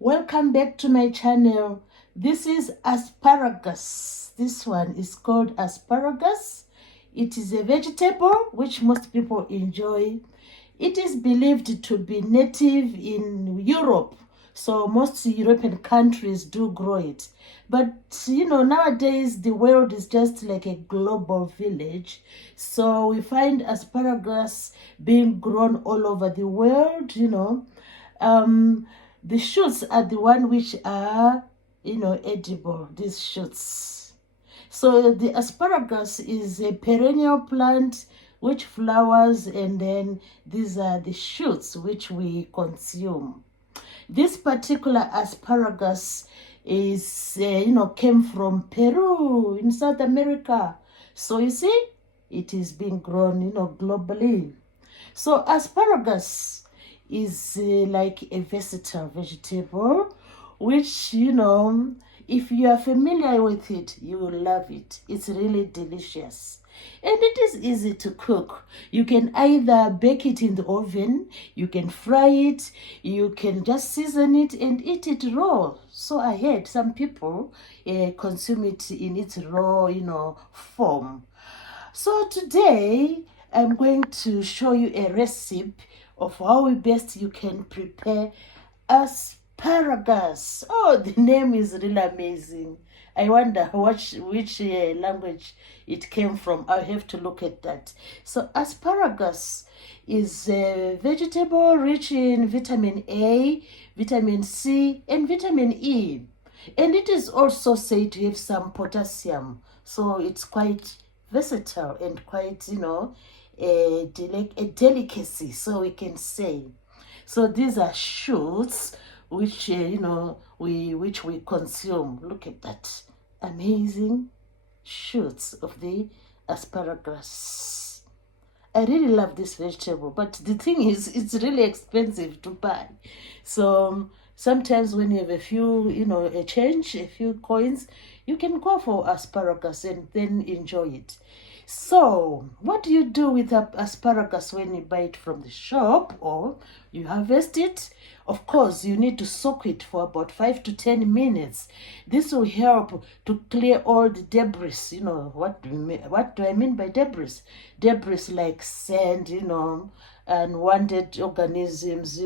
Welcome back to my channel. This is asparagus. This one is called asparagus. It is a vegetable which most people enjoy. It is believed to be native in Europe, so most European countries do grow it. But nowadays the world is just like a global village, so we find asparagus being grown all over the world. The shoots are the one which are edible, these shoots. So the asparagus is a perennial plant which flowers, and then these are the shoots which we consume. This particular asparagus is came from Peru in South America. So you see, it is being grown globally. So asparagus is like a versatile vegetable, which if you are familiar with it, you will love it. It's really delicious. And it is easy to cook. You can either bake it in the oven, you can fry it, you can just season it and eat it raw. So I heard some people consume it in its raw, form. So today I'm going to show you a recipe of how best you can prepare asparagus. Oh, the name is really amazing. I wonder which language it came from. I'll have to look at that. So asparagus is a vegetable rich in vitamin A, vitamin C, and vitamin E. And it is also said to have some potassium. So it's quite versatile and quite, a delicacy, so we can say. So these are shoots which we consume. Look at that amazing shoots of the asparagus. I really love this vegetable, but the thing is, it's really expensive to buy. So sometimes when you have a few, a change, a few coins, you can go for asparagus and then enjoy it. So what do you do with asparagus when you buy it from the shop or you harvest it? Of course, you need to soak it for about 5 to 10 minutes. This will help to clear all the debris. What do I mean by debris? Debris like sand, unwanted organisms,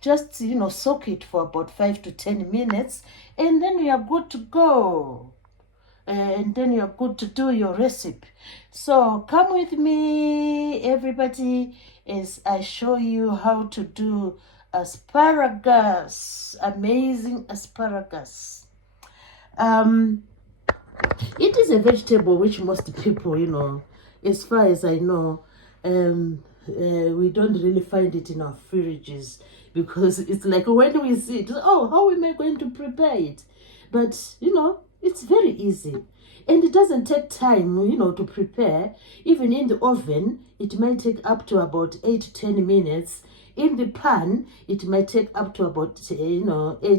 just, soak it for about 5 to 10 minutes and then you are good to go. And then you're good to do your recipe. So come with me, everybody, as I show you how to do asparagus. Amazing asparagus. It is a vegetable which most people, as far as I know, we don't really find it in our fridges, because it's like when we see it, oh, how am I going to prepare it? But it's very easy, and it doesn't take time to prepare. Even in the oven it might take up to about 8 to 10 minutes. In the pan it might take up to about 8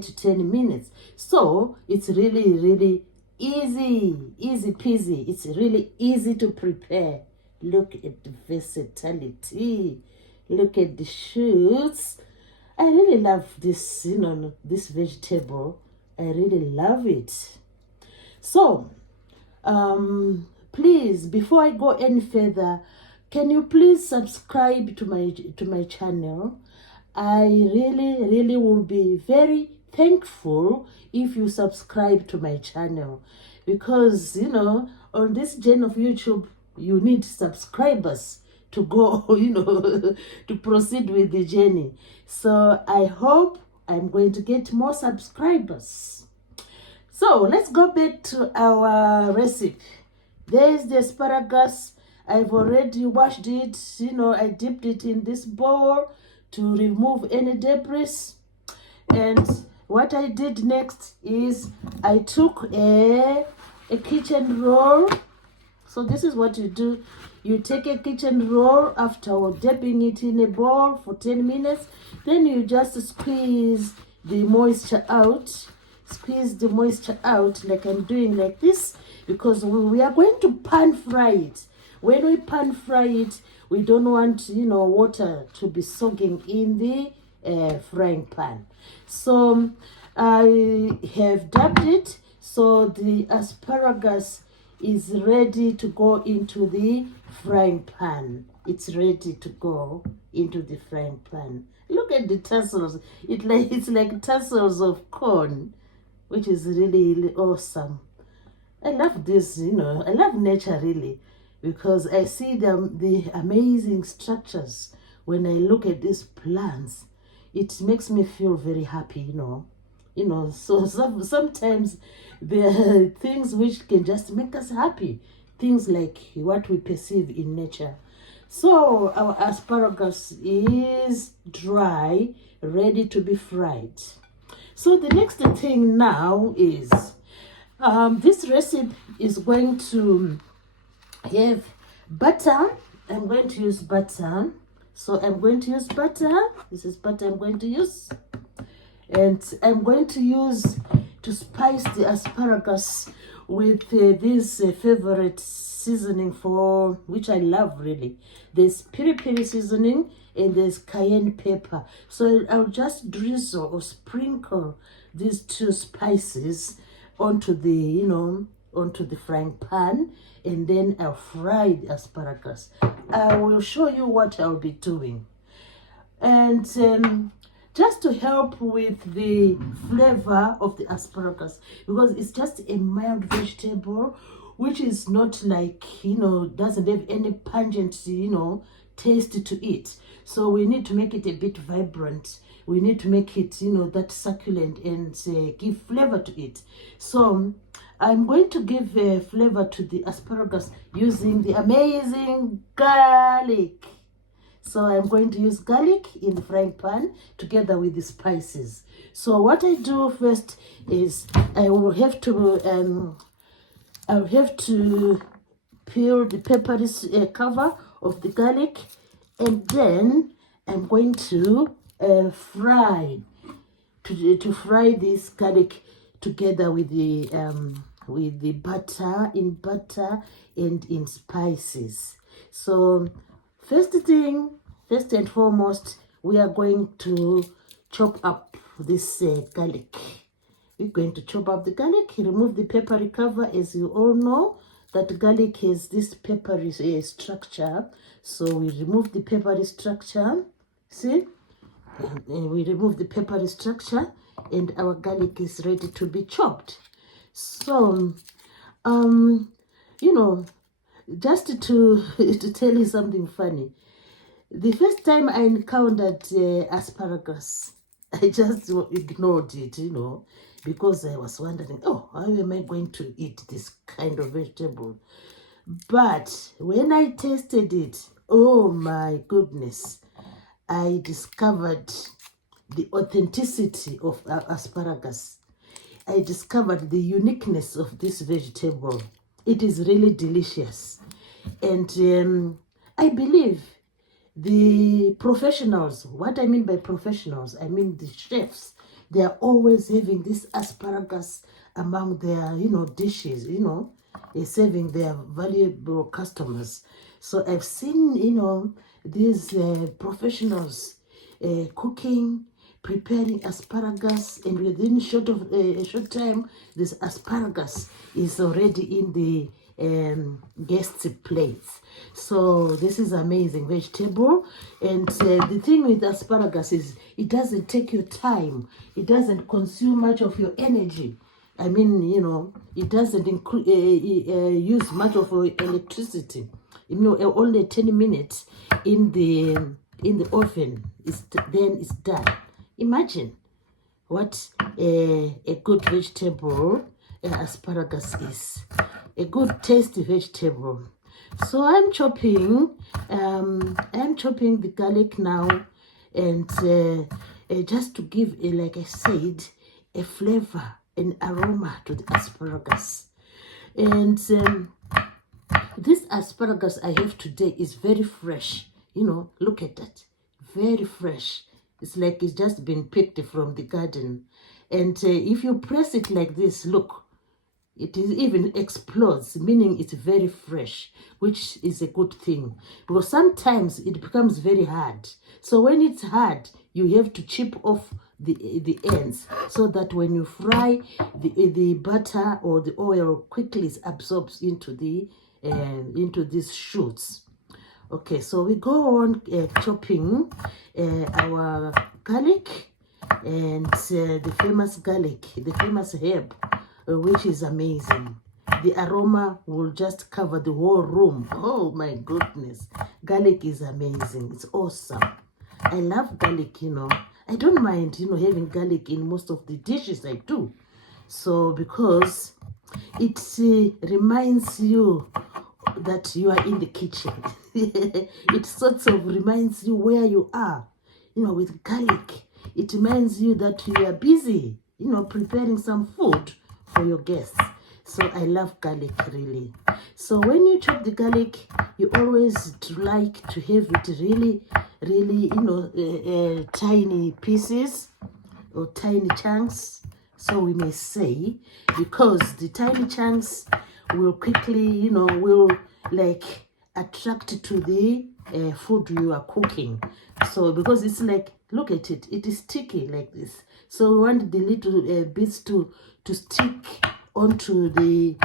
to 10 minutes. So it's really easy peasy. It's really easy to prepare. Look at the versatility, look at the shoots. I really love this this vegetable. I really love it. So please, before I go any further, can you please subscribe to my channel? I really will be very thankful if you subscribe to my channel, because on this journey of YouTube you need subscribers to go to proceed with the journey. So I hope I'm going to get more subscribers. So let's go back to our recipe. There's the asparagus. I've already washed it. I dipped it in this bowl to remove any debris. And what I did next is I took a kitchen roll. So this is what you do. You take a kitchen roll after dipping it in a bowl for 10 minutes. Then you just squeeze the moisture out. Squeeze the moisture out like I'm doing like this, because we are going to pan fry it. When we pan fry it, we don't want water to be soaking in the frying pan. So I have dubbed it, so the asparagus is ready to go into the frying pan. It's ready to go into the frying pan. Look at the tassels. It's like tassels of corn, which is really, really awesome. I love this, you know, I love nature really, because I see the amazing structures. When I look at these plants, it makes me feel very happy, you know. So sometimes there are things which can just make us happy, things like what we perceive in nature. So our asparagus is dry, ready to be fried. So the next thing now is, this recipe is going to have butter. I'm going to use butter. So I'm going to use butter. This is butter I'm going to use. And I'm going to use to spice the asparagus with this favorite seasoning for which I love really. There's piri-piri seasoning and there's cayenne pepper. So I'll just drizzle or sprinkle these two spices onto the onto the frying pan, and then I'll fry the asparagus. I will show you what I'll be doing. And just to help with the flavor of the asparagus, because it's just a mild vegetable which is not like, doesn't have any pungent, taste to it. So we need to make it a bit vibrant. We need to make it, that succulent and give flavor to it. So I'm going to give flavor to the asparagus using the amazing garlic. So I'm going to use garlic in the frying pan together with the spices. So what I do first is I'll have to peel the peppery cover of the garlic, and then I'm going to fry this garlic together with the butter and in spices. So first and foremost, we are going to chop up this garlic. We're going to chop up the garlic, remove the peppery cover. As you all know, that garlic has this peppery structure. So we remove the peppery structure. See? And we remove the peppery structure, and our garlic is ready to be chopped. So, just to tell you something funny. The first time I encountered asparagus, I just ignored it, because I was wondering, how am I going to eat this kind of vegetable? But when I tasted it, oh my goodness, I discovered the authenticity of asparagus. I discovered the uniqueness of this vegetable. It is really delicious. And I believe the professionals, what I mean by professionals, I mean the chefs, they are always having this asparagus among their, dishes, serving their valuable customers. So I've seen, these professionals cooking, preparing asparagus, and within a short time, this asparagus is already in the guests' plates. So this is amazing vegetable. And the thing with asparagus is it doesn't take your time. It doesn't consume much of your energy. I mean, it doesn't use much of your electricity. Only 10 minutes in the oven, then it's done. Imagine what a good vegetable asparagus is. A good tasty vegetable. So I'm chopping the garlic now, and just to give, like I said, a flavor, an aroma to the asparagus. And this asparagus I have today is very fresh. Look at that. Very fresh. It's like it's just been picked from the garden. And if you press it like this, look, it is even explodes, meaning it's very fresh, which is a good thing. Because sometimes it becomes very hard. So when it's hard, you have to chip off the ends, so that when you fry, the butter or the oil quickly absorbs into these shoots. Okay, so we go on chopping our garlic, and the famous garlic, the famous herb, which is amazing. The aroma will just cover the whole room. Oh my goodness, garlic is amazing. It's awesome. I love garlic, I don't mind, having garlic in most of the dishes I do. So because it reminds you that you are in the kitchen. It sort of reminds you where you are, with garlic. It reminds you that you are busy, preparing some food for your guests. So I love garlic, really. So when you chop the garlic, you always like to have it really, really, tiny pieces or tiny chunks, so we may say, because the tiny chunks will quickly, will like attract to the food you are cooking. So because it's like, look at it, it is sticky like this. So we want the little bits to stick onto the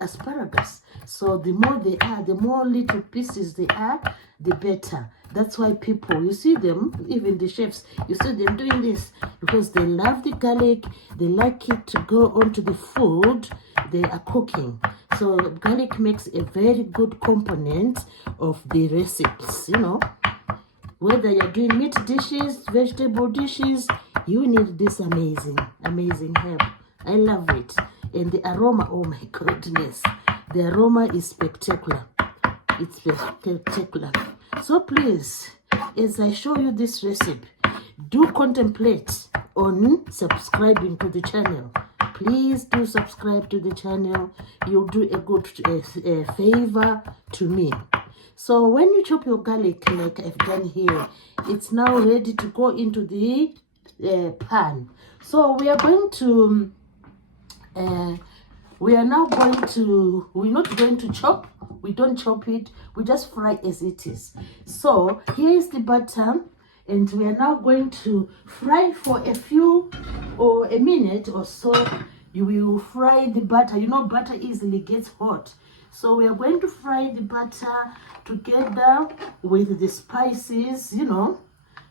asparagus. So the more they are, the more little pieces they are, the better. That's why people, you see them, even the chefs, you see them doing this because they love the garlic. They like it to go onto the food they are cooking. So garlic makes a very good component of the recipes, Whether you're doing meat dishes, vegetable dishes, you need this amazing herb. I love it. And the aroma, oh my goodness, the aroma is spectacular. It's spectacular. So please, as I show you this recipe, do contemplate on subscribing to the channel. Please do subscribe to the channel. You'll do a good favor to me. So when you chop your garlic, like I've done here, it's now ready to go into the pan. So we are going to we're not going to chop. We don't chop it, we just fry as it is. So here is the butter, and we are now going to fry for a minute or so. You will fry the butter. Butter easily gets hot. So we are going to fry the butter together with the spices,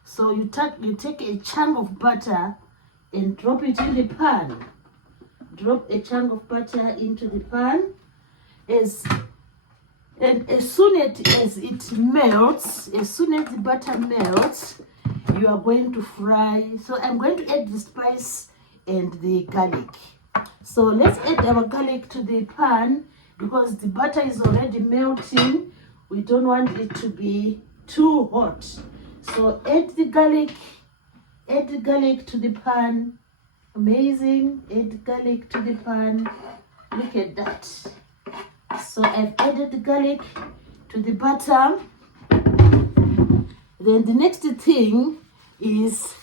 So you take a chunk of butter and drop it in the pan. Drop a chunk of butter into the pan. As soon as it melts, as soon as the butter melts, you are going to fry. So I'm going to add the spice and the garlic. So let's add our garlic to the pan because the butter is already melting. We don't want it to be too hot. So add the garlic to the pan. Amazing. Add garlic to the pan. Look at that. So I've added the garlic to the butter. Then the next thing is,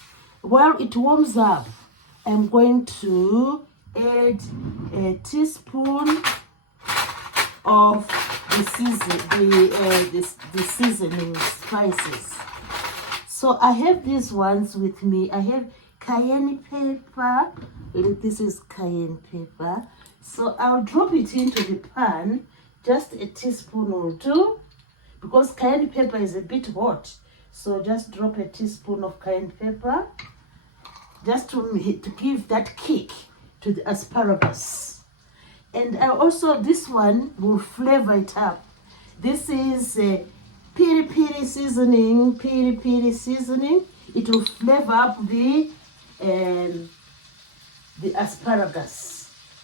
while it warms up, I'm going to add a teaspoon of the seasoning spices. So I have these ones with me. I have cayenne pepper. This is cayenne pepper. So I'll drop it into the pan, just a teaspoon or two, because cayenne pepper is a bit hot. So just drop a teaspoon of cayenne pepper, just to give that kick to the asparagus. And this one will flavor it up. This is piri piri seasoning. It will flavor up the asparagus.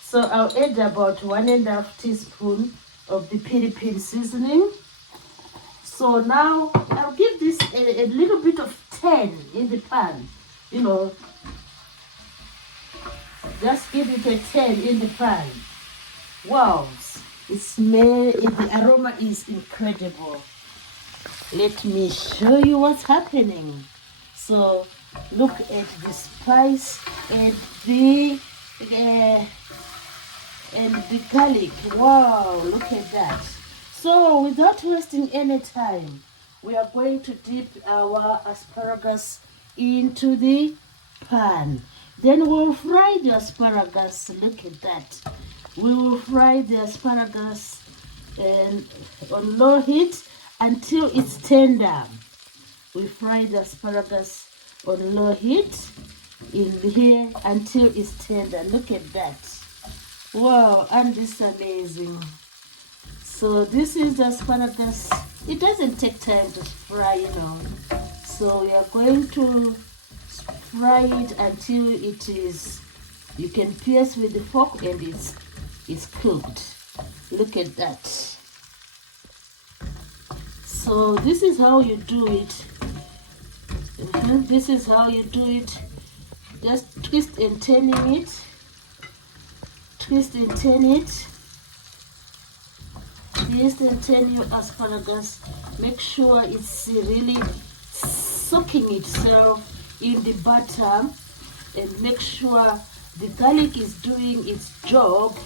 So I'll add about 1.5 teaspoon of the piri piri seasoning. So now I'll give this a little bit of turn in the pan. Just give it a turn in the pan. Wow, the aroma is incredible. Let me show you what's happening. So look at the spice and the garlic. Wow, look at that. So without wasting any time, we are going to dip our asparagus into the pan. Then we'll fry the asparagus. Look at that. We will fry the asparagus on low heat until it's tender. We fry the asparagus on low heat in here until it's tender. Look at that. Wow, and this is amazing. So this is the asparagus. It doesn't take time to fry, you know. So we are going to fry it until it is, you can pierce with the fork and it's cooked. Look at that. So this is how you do it. This is how you do it. Just twist and turn it. Twist and turn it. Twist and turn your asparagus. Make sure it's really soaking itself in the butter, and make sure the garlic is doing its job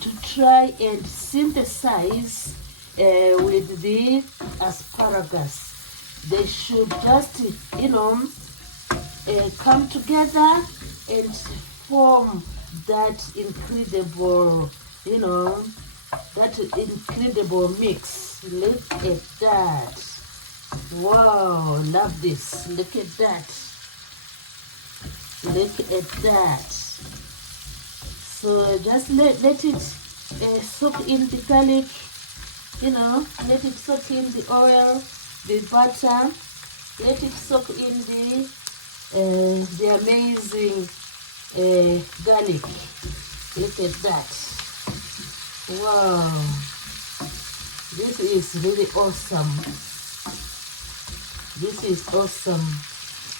to try and synthesize with the asparagus. They should just, you know, come together and form that incredible, you know, that incredible mix. Look at that. Wow, love this. Look at that. Look at that. So just let it soak in the garlic, you know, let it soak in the oil, the butter, let it soak in the amazing garlic. Look at that. Wow, this is really awesome. This is awesome.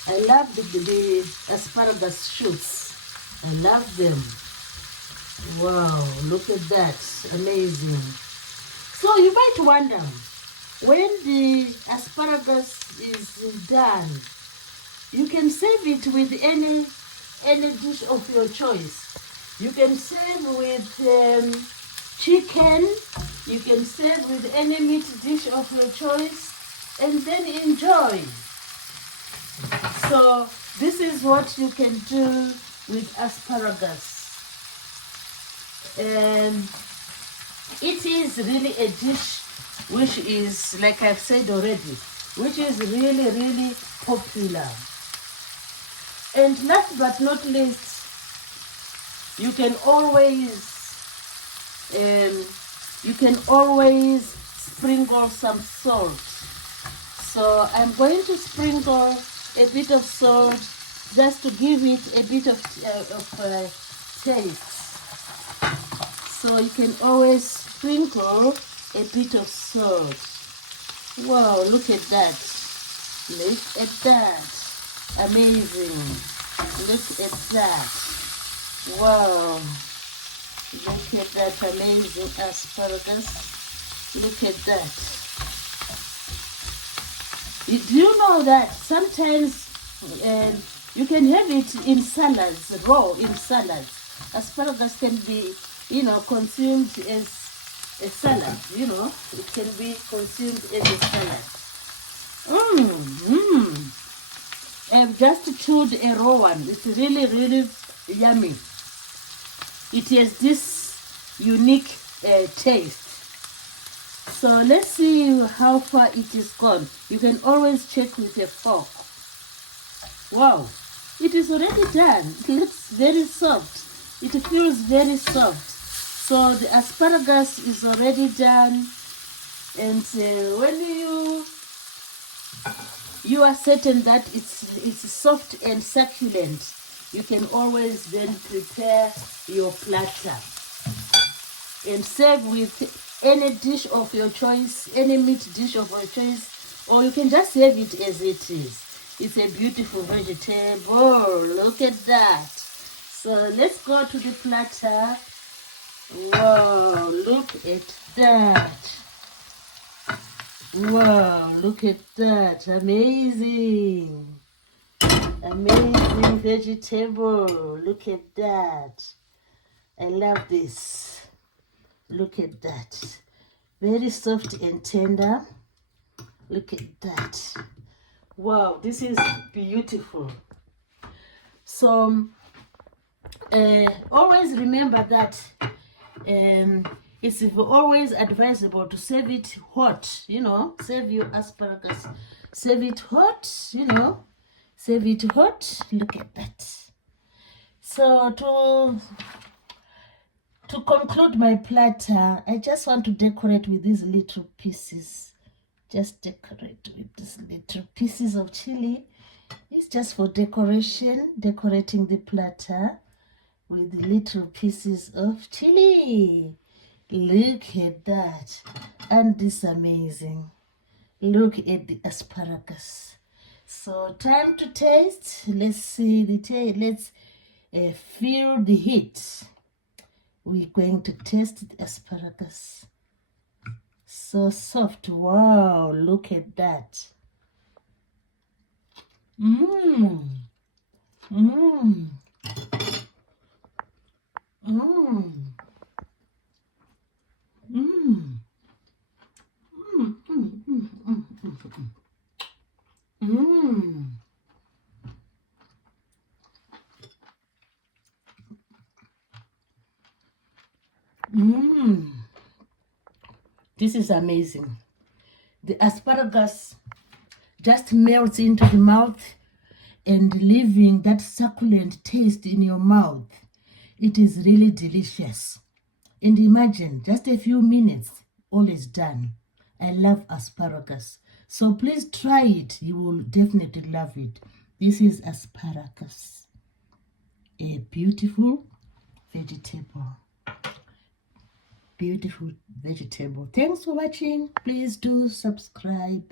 I love the asparagus shoots. I love them. Wow, look at that. Amazing. So you might wonder, when the asparagus is done, you can serve it with any dish of your choice. You can serve with chicken. You can serve with any meat dish of your choice, and then enjoy. So this is what you can do with asparagus. And it is really a dish which is, like I've said already, which is really, really popular. And last but not least, you can always sprinkle some salt. So I'm going to sprinkle a bit of salt just to give it a bit of taste. So you can always sprinkle a bit of salt. Wow, look at that. Look at that. Amazing. Look at that. Wow. Look at that amazing asparagus. Look at that. Do you know that sometimes you can have it in salads, raw in salads? Asparagus can be, you know, consumed as a salad, you know. It can be consumed as a salad. I've just chewed a raw one. It's really, really yummy. It has this unique taste. So let's see how far it is gone. You can always check with a fork. Wow, it is already done. It looks very soft. It feels very soft. So the asparagus is already done. And when you are certain that it's soft and succulent, you can always then prepare your platter and serve with any dish of your choice, any meat dish of your choice, or you can just serve it as it is. It's a beautiful vegetable. Look at that. So let's go to the platter. Wow, look at that. Wow, look at that. Amazing. Amazing vegetable. Look at that. I love this. Look at that. Very soft and tender. Look at that. Wow, this is beautiful. So always remember that it's always advisable to serve it hot, you know. Serve your asparagus, serve it hot, you know. Serve it hot. Look at that. So to conclude my platter, I just want to decorate with these little pieces. Just decorate with these little pieces of chili. It's just for decoration, decorating the platter with little pieces of chili. Look at that. And this is amazing. Look at the asparagus. So time to taste. Let's see the taste. Let's feel the heat. We're going to taste the asparagus. So soft. Wow, look at that. Mmm. Mmm. Mmm. Mmm. Mmm. Mmm. This is amazing. The asparagus just melts into the mouth and leaving that succulent taste in your mouth. It is really delicious. And imagine, just a few minutes, all is done. I love asparagus. So please try it. You will definitely love it. This is asparagus, a beautiful vegetable. Beautiful vegetable. Thanks for watching. Please do subscribe.